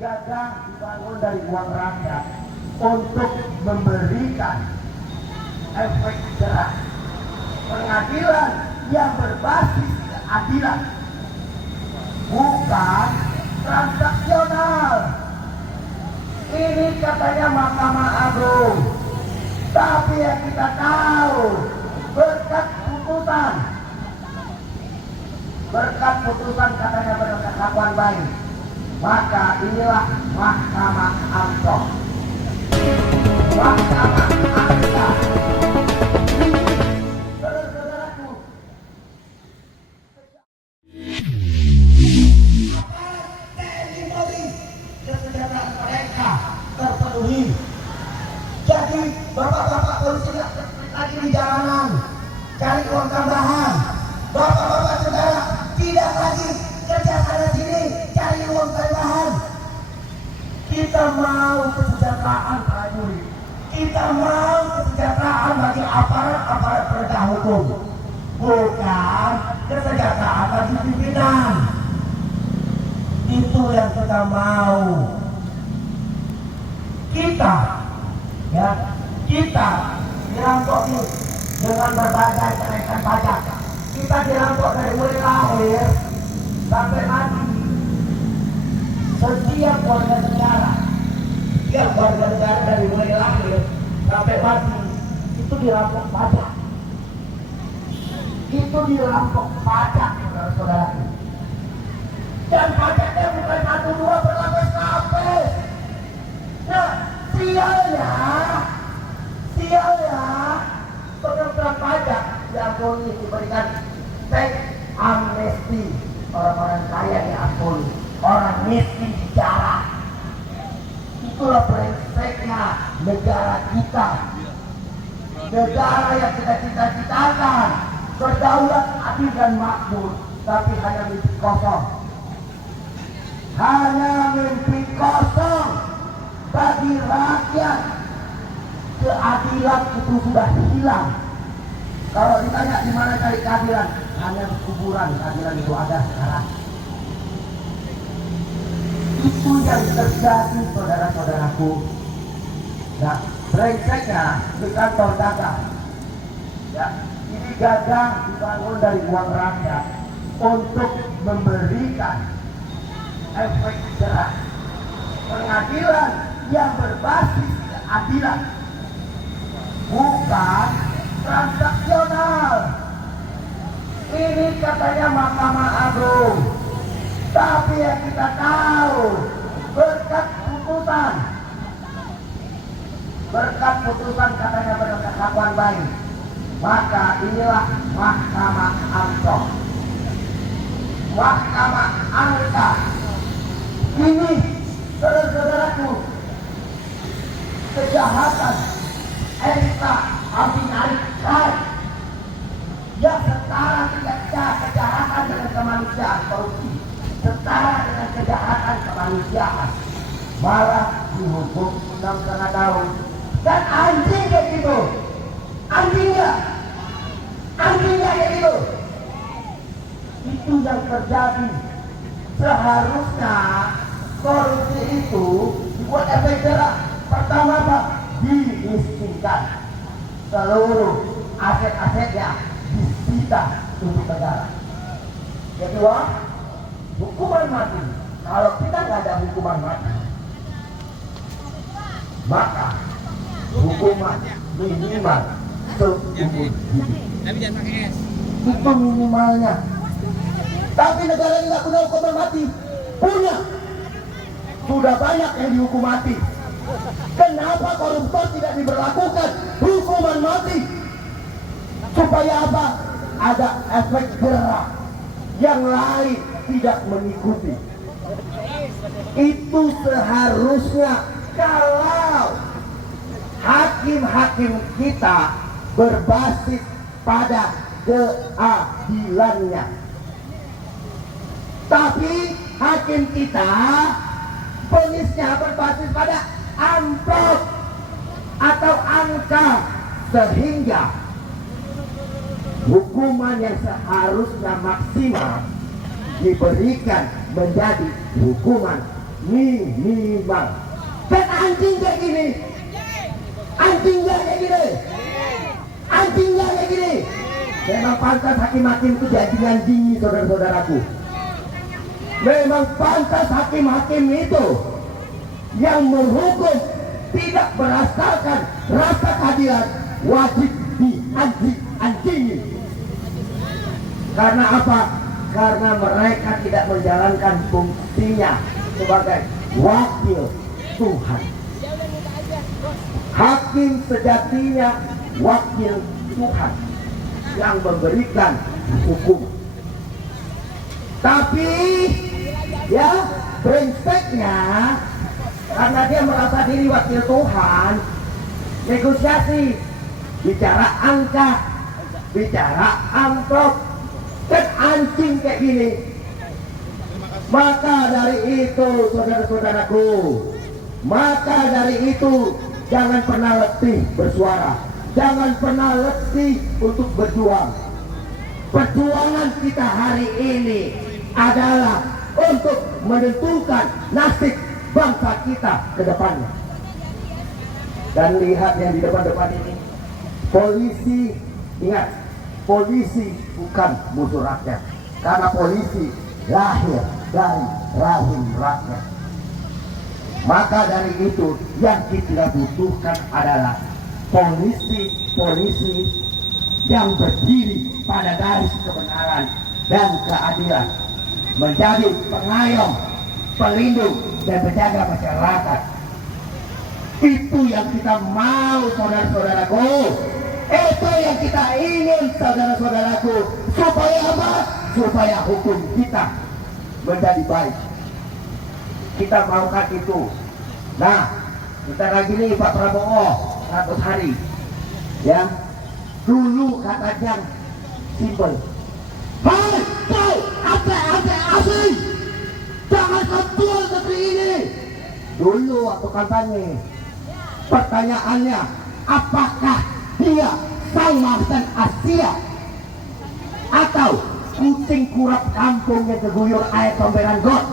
gagah dibangun dari uang rakyat untuk memberikan efek jerah pengadilan yang berbasis keadilan, bukan transaksional. Ini katanya Mahkamah Agung, tapi yang kita tahu berkat putusan katanya berkelakuan baik, maka inilah Mahkamah Amplop, Mahkamah Angka. Saudara-saudaraku, TNI Polri kesejahteraan mereka terpenuhi. Jadi bapak-bapak polisi lagi di jalanan cari uang tambahan, bapak-bapak saudara tidak lagi kerja sana sini cari uang tambahan. Kita mau kesejahteraan prajurit, kita mau kesejahteraan bagi aparat penegak hukum, bukan kesejahteraan bagi pimpinan. Itu yang kita mau. Kita dirampok dengan berbagai kenaikan pajak. Kita dirampok dari mulai lahir sampai mati. Setiap warga negara dari mulai lahir sampai mati itu dirampok pajak. Itu dirampok pajak, saudara-saudara. Dan pajaknya bukan 1, 2 berlapis-lapis. Nah, sialnya pengampunan pajak diampuni, diberikan tax amnesty, orang-orang kaya diampuni, orang miskin dijarah. Itulah brengseknya negara kita, negara yang kita cita-citakan, berdaulat, adil dan makmur, tapi hanya mimpi kosong. Hanya mimpi kosong bagi rakyat. Keadilan itu sudah hilang. Kalau ditanya di mana cari keadilan, hanya di kuburan keadilan itu ada sekarang. Itu yang terjadi, saudara-saudaraku. Nah, brengseknya di kantor gagah. Ya, ini gagah dibangun dari uang rakyat untuk memberikan efek jerah pengadilan yang berbasis keadilan, bukan transaksional. Ini katanya Mahkamah Agung, tapi yang kita tahu berkat putusan katanya berkelakuan baik, maka inilah Mahkamah Amplop, Mahkamah Angka. Ini, saudara-saudaraku, kejahatan extraordinary yang setara dengan kejahatan dengan kemanusiaan, korupsi setara dengan kejahatan kemanusiaan, malah dihukum 6,5 tahun. Dan anjing kayak gitu, anjingnya kayak gitu. Itu yang terjadi. Seharusnya korupsi itu dibuat efek jerah. Pertama Pak, dimiskinkan, seluruh aset-asetnya disita untuk negara. Kedua, hukuman mati. Kalau kita nggak ada hukuman mati, maka hukuman minimal seumur hidup. Tapi jangan pakai es. Itu minimalnya. Tapi negara ini nggak punya hukuman mati. Punya. Sudah banyak yang dihukum mati. Kenapa koruptor tidak diberlakukan hukuman mati? Supaya apa? Ada efek jerah, yang lain tidak mengikuti. Itu seharusnya kalau hakim-hakim kita berbasis pada keadilannya. Tapi hakim kita vonisnya berbasis pada amplop atau angka, sehingga hukuman yang seharusnya maksimal diberikan menjadi hukuman minimal. Dan anjing kayak gini, anjing nggak kayak gini, anjing nggak kayak gini. Memang pantas hakim-hakim itu dianjing-anjingi, saudara-saudaraku. Memang pantas hakim-hakim itu yang menghukum tidak berdasarkan rasa keadilan wajib dianjing-anjingi. Karena apa? Karena mereka tidak menjalankan fungsinya sebagai wakil Tuhan. Hakim sejatinya wakil Tuhan yang memberikan hukum. Tapi ya brengseknya, karena dia merasa diri wakil Tuhan, negosiasi, bicara angka, bicara amplop, dan anjing kayak gini. Maka dari itu, saudara-saudaraku, maka dari itu jangan pernah letih bersuara, jangan pernah letih untuk berjuang. Perjuangan kita hari ini adalah untuk menentukan nasib bangsa kita ke depannya. Dan lihat yang di depan-depan ini, polisi, ingat, polisi bukan musuh rakyat, karena polisi lahir dari rahim rakyat. Maka dari itu yang kita butuhkan adalah polisi yang berdiri pada garis kebenaran dan keadilan, menjadi pengayom, pelindung dan penjaga masyarakat. Itu yang kita mau, saudara-saudaraku. Itu yang kita ingin, saudara-saudaraku. Supaya apa? Supaya hukum kita menjadi baik. Kita maukan itu. Nah, kita lagi nih Pak Prabowo 100 hari. Ya, dulu katanya simpel. Hai, kau ate asing, jangan sentuh negeri ini. Dulu waktu kampanye, pertanyaannya, apakah dia sang macan Asia atau kucing kurap kampung yang keguyur air komberan got?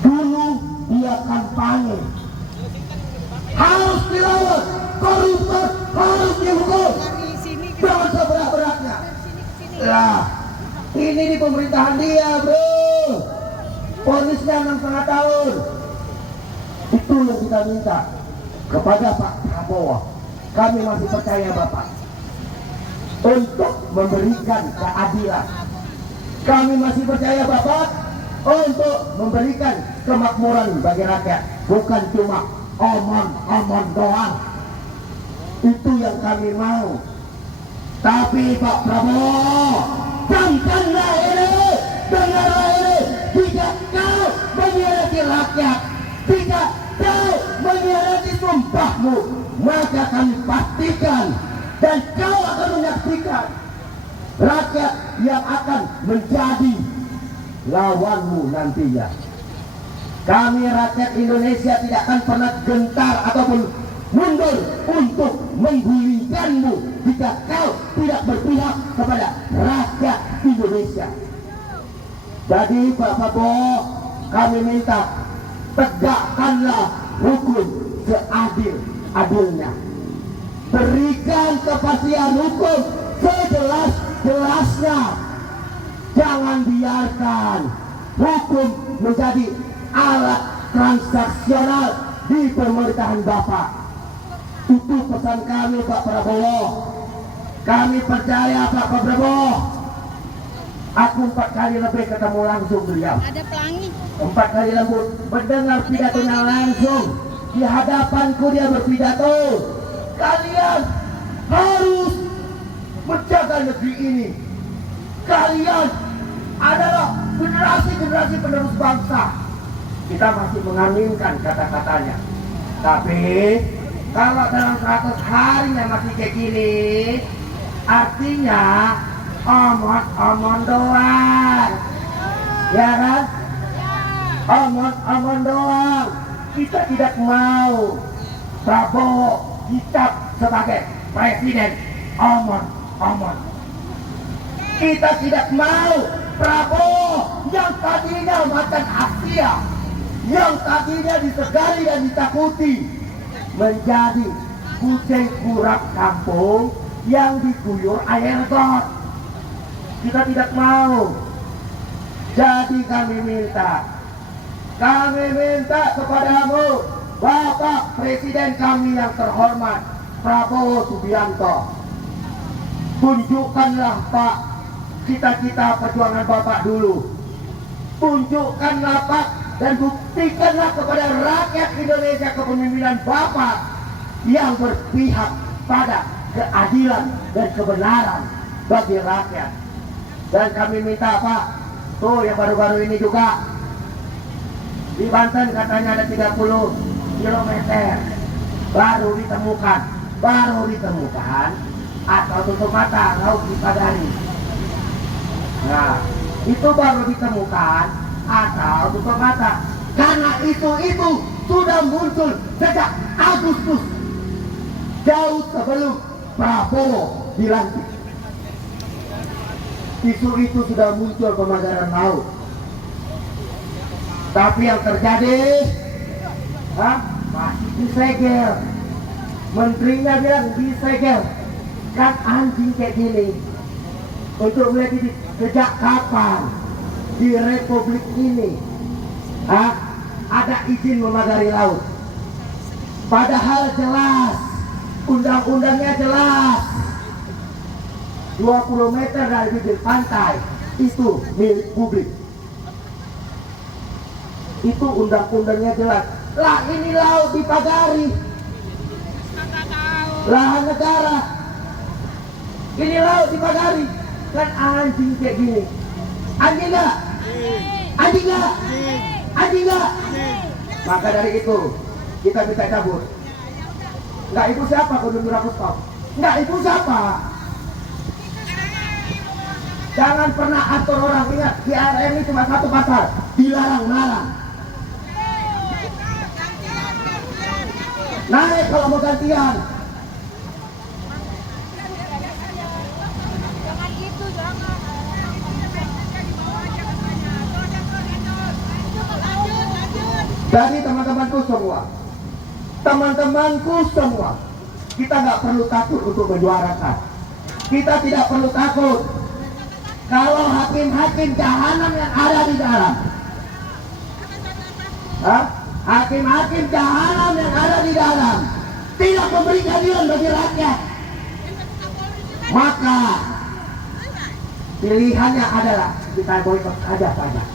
Dulu dia kampanye, harus dilawan, koruptor harus dihukum, jangan seberat-beratnya. Lah, ini di pemerintahan dia, bro, vonisnya 6,5 tahun. Itu yang kita minta kepada Pak Prabowo. Kami masih percaya Bapak untuk memberikan keadilan. Kami masih percaya Bapak untuk memberikan kemakmuran bagi rakyat, bukan cuma omong-omong doang. Itu yang kami mau. Tapi Pak Prabowo, camkanlah ini, dengarlah ini. Jika kau mengkhianati rakyat, jika kau mengkhianati sumpahmu, maka kami pastikan dan kau akan menyaksikan rakyat yang akan menjadi lawanmu nantinya. Kami rakyat Indonesia tidak akan pernah gentar ataupun mundur untuk menggulingkanmu jika kau tidak berpihak kepada rakyat Indonesia. Jadi Pak Prabowo, kami minta tegakkanlah hukum seadil-adilnya. Berikan kepastian hukum sejelas-jelasnya. Jangan biarkan hukum menjadi alat transaksional di pemerintahan Bapak. Itu pesan kami Pak Prabowo. Kami percaya Pak Prabowo. Aku 4 kali lebih ketemu langsung beliau. Ada pelangi. 4 kali lebih mendengar pidatonya langsung. Di hadapanku dia berpidato. Kalian harus menjaga negeri ini. Kalian adalah generasi-generasi penerus bangsa. Kita masih mengaminkan kata-katanya. Tapi kalau dalam 100 hari yang masih kayak gini, artinya omong-omong doang. Ya kan? Omong-omong doang. Kita tidak mau Prabowo dicap sebagai presiden omong-omong. Kita tidak mau Prabowo yang tadinya macan Asia, yang tadinya disegani dan ditakuti, menjadi kucing kurap kampung yang diguyur air got. Kita tidak mau. Jadi kami minta kepadamu, Bapak Presiden kami yang terhormat Prabowo Subianto, tunjukkanlah Pak cita-cita perjuangan Bapak dulu. Tunjukkanlah Pak dan buktikanlah kepada rakyat Indonesia kepemimpinan Bapak yang berpihak pada keadilan dan kebenaran bagi rakyat. Dan kami minta Pak, tuh yang baru-baru ini juga di Banten katanya ada 30 kilometer baru ditemukan atau tutup mata laut dipadari. Nah, itu baru ditemukan atau tutup mata, karena itu sudah muncul sejak Agustus, jauh sebelum Prabowo dilantik. Isu itu sudah muncul pemagaran laut. Tapi yang terjadi masih disegel. Menterinya bilang disegel. Kan anjing kayak gini untuk melihat ini sejak kapan di Republik ini ada izin memagari laut. Padahal jelas, undang-undangnya jelas, 20 meter dari bibir pantai itu milik publik. Itu undang-undangnya jelas. Lah ini laut dipagari, lahan negara. Ini laut dipagari. Kan anjing kayak gini. Anjing nggak? Anjing nggak? Anjing nggak? Maka dari itu kita minta cabut. Nggak ibu siapa kalau aku stop? Nggak ibu siapa? Jangan pernah atur orang. Ingat, di ARM ini cuma satu pasal, dilarang-larang. Naik kalau mau gantian. Jadi teman-temanku semua, kita nggak perlu takut untuk menyuarakan. Kita tidak perlu takut kalau hakim-hakim jahanam yang ada di dalam, hakim-hakim jahanam yang ada di dalam tidak memberi keadilan bagi rakyat. Maka pilihannya adalah kita boikot saja pajak.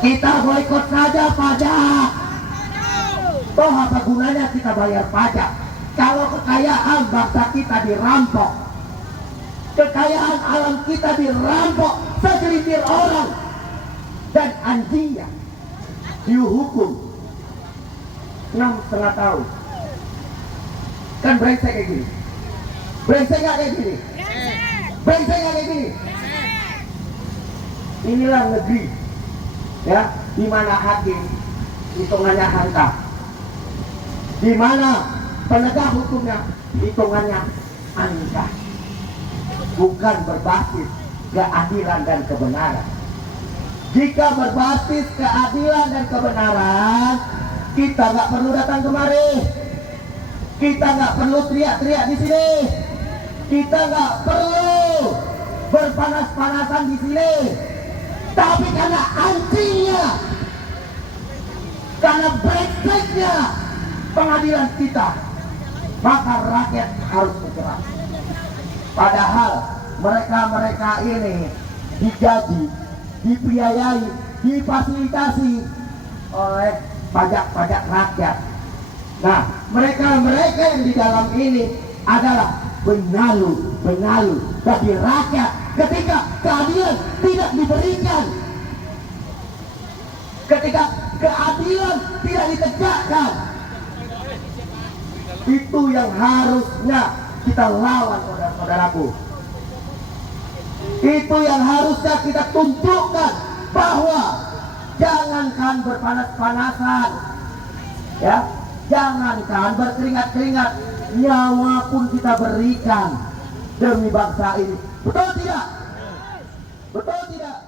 Kita boikot saja pajak. Toh apa gunanya kita bayar pajak kalau kekayaan bangsa kita dirampok, kekayaan alam kita dirampok segelintir orang, dan anjingnya dihukum 6,5 tahun. Kan brengsek kayak gini? Brengsek gak kayak gini? Brengsek gak kayak gini? Inilah negeri, ya, di mana hakim hitungannya angka, di mana penegak hukumnya hitungannya angka, bukan berbasis keadilan dan kebenaran. Jika berbasis keadilan dan kebenaran, kita nggak perlu datang kemari, kita nggak perlu teriak-teriak di sini, kita nggak perlu berpanas-panasan di sini. Tapi karena anjingnya, karena brengseknya pengadilan kita, maka rakyat harus bergerak. Padahal mereka-mereka ini digaji, dibiayai, difasilitasi oleh pajak-pajak rakyat. Nah, mereka-mereka yang di dalam ini adalah benalu bagi rakyat ketika keadilan tidak diberikan, ketika keadilan tidak ditegakkan. Itu yang harusnya kita lawan, saudara-saudaraku. Itu yang harusnya kita tunjukkan, bahwa jangankan berpanas-panasan, ya, jangankan berkeringat-keringat, nyawa pun kita berikan demi bangsa ini. Betul tidak? Betul tidak?